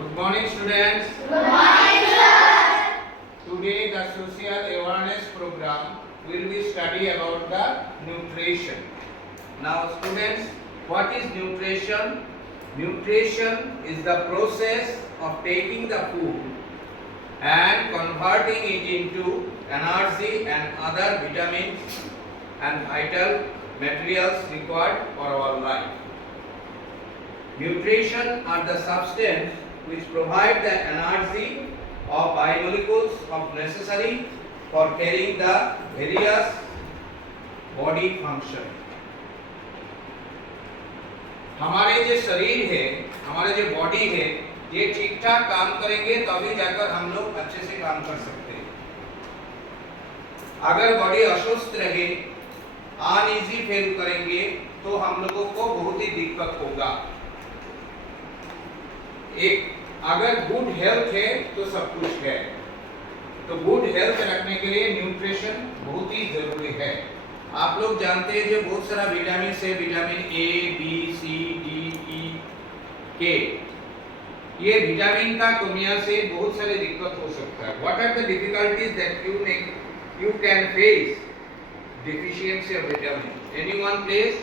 Good morning, students. Good morning, sir. Today, the social awareness program will be study about the nutrition. Now, students, what is nutrition? Nutrition is the process of taking the food and converting it into energy and other vitamins and vital materials required for our life. Nutrition are the substance which provide the energy of biomolecules of necessary for carrying the various body function. हमारे जो शरीर है, हमारे जो body है, ये ठीक ठाक काम करेंगे तभी जाकर हम लोग अच्छे से काम कर सकते हैं। अगर बॉडी अस्वस्थ रहे, अनईजी फील करेंगे तो हम लोगों को बहुत ही दिक्कत होगा। एक अगर गुड हेल्थ है तो सब कुछ है। तो गुड हेल्थ रखने के लिए न्यूट्रिशन बहुत ही जरूरी है। आप लोग जानते हैं जो बहुत सारा विटामिन है, vitamin A, B, C, D, E, K, ये विटामिन का कमियां से बहुत सारे दिक्कत हो सकता है। What are the difficulties that you can face deficiency of vitamin? Anyone please?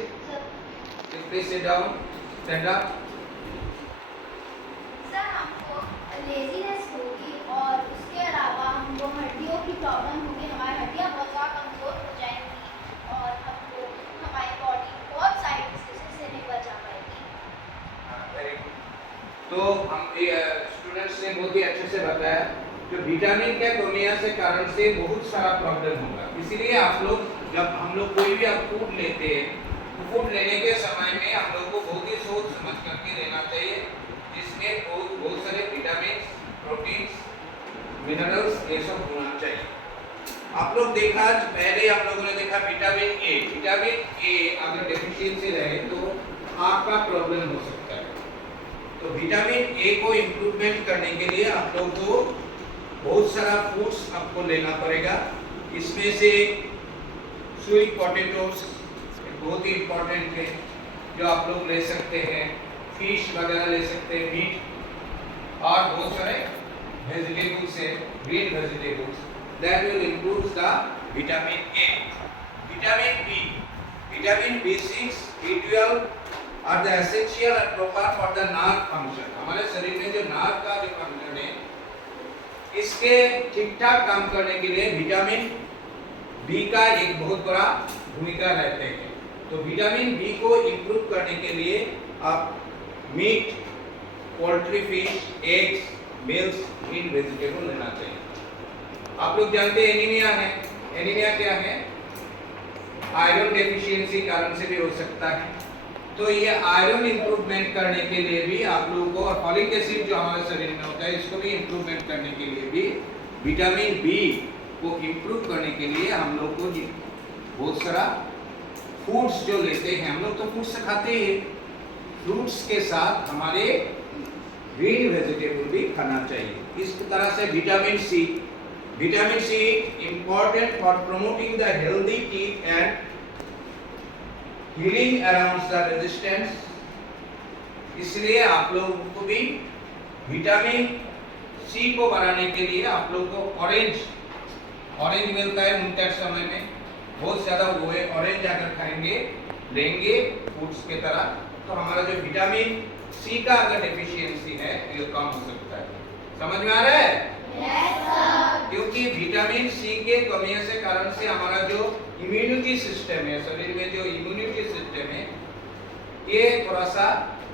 Please sit down, stand up. Sir हमको लेजीनेस होगी और उसके अलावा हमको हड्डियों की प्रॉब्लम होगी, हमारी हड्डियाँ बहुत ज़्यादा कमज़ोर हो जाएंगी और हमको हमारी बॉडी बहुत सारी डिसीजेस से नहीं बचा पाएगी। तो हम स्टूडेंट्स ने बहुत ही अच्छे से बताया कि विटामिन के कमियां से कारण से बहुत सारा प्रॉब्लम होगा। इसीलिए आप लोग जब हम लोग कोई भी आप फूड लेते हैं तो फूड लेने के समय में हम लोग को बहुत ही सोच समझ करके लेना चाहिए, जिसमें बहुत सारे विटामिन, प्रोटीन्स, मिनरल्स ये सब होना चाहिए। आप लोग देखा पहले आप लोगों ने देखा विटामिन ए। विटामिन ए अगर डेफिशिएंसी रहे तो आपका प्रॉब्लम हो सकता है। तो विटामिन ए को इम्प्रूवमेंट करने के लिए आप लोग को बहुत सारा फूड्स आपको लेना पड़ेगा। इसमें से स्वीट पोटैटोस बहुत ही इम्पोर्टेंट है जो आप लोग ले सकते हैं, फिश वगैरह ले सकते हैं, मीट और बहुत सारे वेजिटेबल्स है, green vegetables that will improve the vitamin A. Vitamin B6, B12 are the essential and proper for the nerve function. हमारे शरीर में जो नर्व का जो फंक्शन है, इसके ठीक ठाक काम करने के लिए विटामिन बी का एक बहुत बड़ा भूमिका रहते हैं। तो विटामिन बी को इम्प्रूव करने के लिए आप meat, poultry, fish, eggs, milk, green vegetable लेना चाहिए। आप लोग जानते हैं एनीमिया है। एनीमिया क्या है? आयरन डेफिशिएंसी कारण से भी हो सकता है। तो ये आयरन इंप्रूवमेंट करने के लिए भी आप लोगों को, और फॉलिक एसिड जो हमारे शरीर में होता है, इसको भी इंप्रूवमेंट करने के लिए भी विटामिन बी को इंप्रूव करने के लिए हम लोग को बहुत सारा फूड्स जो लेते हैं, हम लोग तो फूड्स खाते ही हैं, फ्रूट्स के साथ हमारे ग्रीन वेजिटेबल भी खाना चाहिए। इस तरह से vitamin C important for promoting the healthy teeth and healing around the resistance. इसलिए आप लोगों को भी विटामिन सी को बढ़ाने के लिए आप लोग को ऑरेंज मिलता है विंटर समय में, बहुत ज़्यादा वो है। ऑरेंज अगर खाएंगे, लेंगे फूड्स के तरह, तो हमारा जो विटामिन सी का अगर डेफिशिएंसी है ये कम हो सकता है। समझ में आ रहा है? Yes sir. क्योंकि विटामिन सी के कमी से कारण से हमारा जो इम्यूनिटी सिस्टम है, शरीर में जो इम्यूनिटी सिस्टम है, ये थोड़ा सा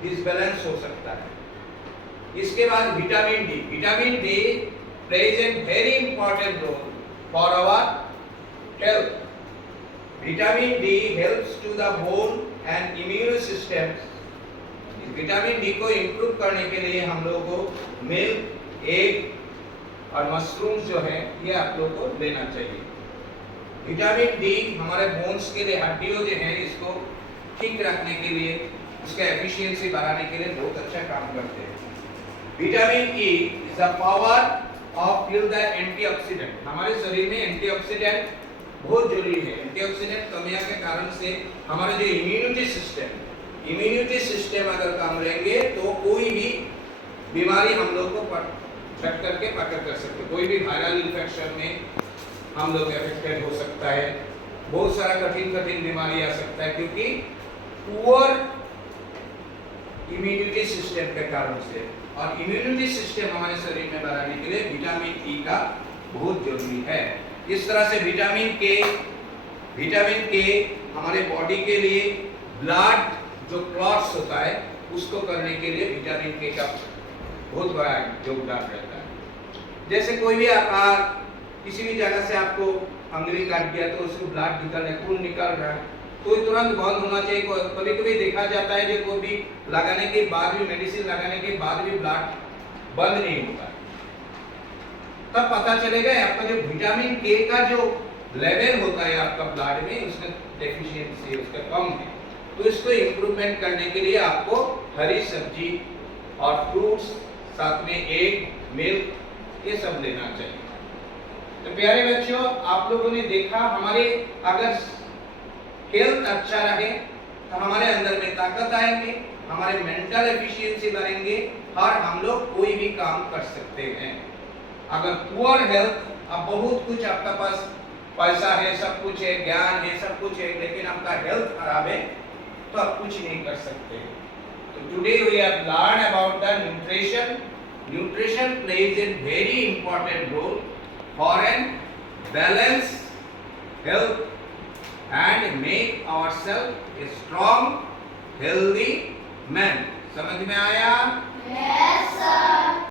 डिसबैलेंस हो सकता है। इसके बाद vitamin D plays a very important role for our health. Vitamin D helps to the bone and immune system. Vitamin D को इम्प्रूव करने के लिए हम लोग को मिल्क, एग और मशरूम्स जो है ये आप लोग को लेना चाहिए। विटामिन डी हमारे बोन्स के लिए, हड्डियों जो है इसको ठीक रखने के लिए, उसका एफिशिएंसी बढ़ाने के लिए बहुत अच्छा काम करते हैं। Vitamin E is the power of kill the antioxidant. हमारे शरीर में एंटीऑक्सीडेंट बहुत जरूरी है। एंटीऑक्सीडेंट कमियां के कारण से हमारा जो इम्यूनिटी सिस्टम अगर कम रहेंगे तो कोई भी बीमारी हम लोग को झट करके पकड़ कर सकते, कोई भी वायरल इन्फेक्शन में हम लोग अफेक्टेड हो सकता है, बहुत सारा कठिन बीमारी आ सकता है, क्योंकि पुअर इम्यूनिटी सिस्टम के कारण से। और इम्यूनिटी सिस्टम हमारे शरीर में बढ़ाने के लिए विटामिन ई का बहुत जरूरी है। इस तरह से विटामिन के हमारे बॉडी के लिए ब्लड जो क्लॉट्स होता है उसको करने के लिए विटामिन के का बहुत बड़ा योगदान रहता है। जैसे कोई भी आकार किसी भी जगह से आपको अंगुली काट दिया तो उसको ब्लड निकल रहा है, खून निकल रहा है, तो तुरंत बंद होना चाहिए। कभी कभी देखा जाता है जो कोई भी लगाने के बाद भी, मेडिसिन लगाने के बाद भी ब्लड बंद नहीं होता, तब पता चलेगा आपका जो विटामिन के का जो लेवल होता है आपका ब्लड में, उसका डेफिशिएंसी उसका कम है। तो इसको इम्प्रूवमेंट करने के लिए आपको हरी सब्जी और फ्रूट्स, साथ में एग, मिल्क, ये सब लेना चाहिए। तो प्यारे बच्चों, आप लोगों ने देखा हमारे अगर हेल्थ अच्छा रहे तो हमारे अंदर में ताकत आएंगे, हमारे मेंटल एफिशिएंसी बढ़ेंगे और हम लोग कोई भी काम कर सकते हैं। अगर पुअर हेल्थ, अब बहुत कुछ आपका पास पैसा है, सब कुछ है, ज्ञान है, सब कुछ है, लेकिन आपका हेल्थ खराब है तो आप कुछ नहीं कर सकते। तो today we have learn about the nutrition. Nutrition plays a very important role for an balanced health and make ourselves a strong, healthy man. समझ में आया? Yes, sir.